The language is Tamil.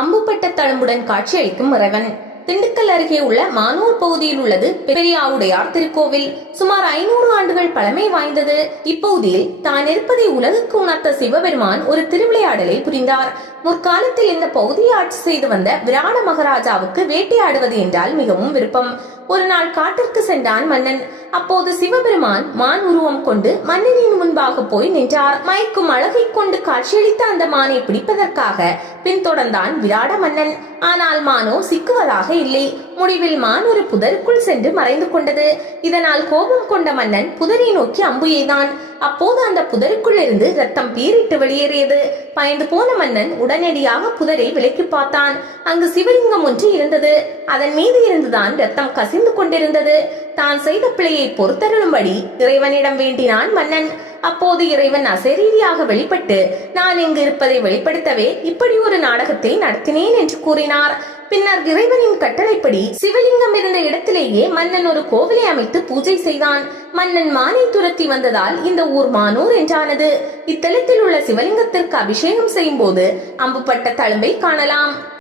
அம்புப்பட்ட தழும்புடன் காட்சியளிக்கும் இறைவன். திண்டுக்கல் அருகே உள்ள மானூர் பகுதியில் உள்ளது பெரியாவுடையார் திருக்கோவில். சுமார் 500 ஆண்டுகள் பழமை வாய்ந்தது. இப்பகுதியில் தான் இருப்பதை உலகுக்கு உணர்த்த சிவபெருமான் ஒரு திருவிளையாடலை புரிந்தார். முற்காலத்தில் இந்த பகுதியை ஆட்சி செய்து வந்த விராட மகாராஜாவுக்கு வேட்டையாடுவது என்றால் மிகவும் விருப்பம். ஒரு நாள் காட்டிற்கு சென்றான் மன்னன். அப்போது சிவபெருமான் மான் உருவம் கொண்டு மன்னனின் முன்பாக போய் நின்றார். மயக்கும் அழகை கொண்டு காட்சியளித்த அந்த மானை பிடிப்பதற்காக பின்தொடர்ந்தான் விராட மன்னன். ஆனால் மானோ சிக்குவதாக இல்லை. முடிவில் மான் ஒரு புதருக்குள் சென்று மறைந்து கொண்டது. இதனால் கோபம் கொண்ட மன்னன் புதரை நோக்கி அம்பு எய்தான். அப்போது அந்த புதருக்குள் இருந்து ரத்தம் பீரிட்டு வெளியேறியது. பயந்து போன மன்னன் உடனடியாக புதரை விலக்கி பார்த்தான். அங்கு சிவலிங்கம் ஒன்று இருந்தது. அதன் மீது இருந்துதான் ரத்தம் கசிந்து கொண்டிருந்தது. தான் செய்த பிழையை பொறுத்தருளும்படி இறைவனிடம் வேண்டினான் மன்னன். அப்போது இறைவன் அசரீரியாக வெளிப்பட்டு, நான் இங்கு இருப்பதை வெளிப்படுத்தவே இப்படி ஒரு நாடகத்தை நடத்தினேன் என்று கூறினார். பின்னர் இறைவனின் கட்டளைப்படி சிவலிங்கம் இருந்த இடத்திலேயே மன்னன் ஒரு கோவிலை அமைத்து பூஜை செய்தான். மன்னன் மானை துரத்தி வந்ததால் இந்த ஊர் மானூர் என்றானது. இத்தலத்தில் உள்ள சிவலிங்கத்திற்கு அபிஷேகம் செய்யும் போது அம்புப்பட்ட தழும்பை காணலாம்.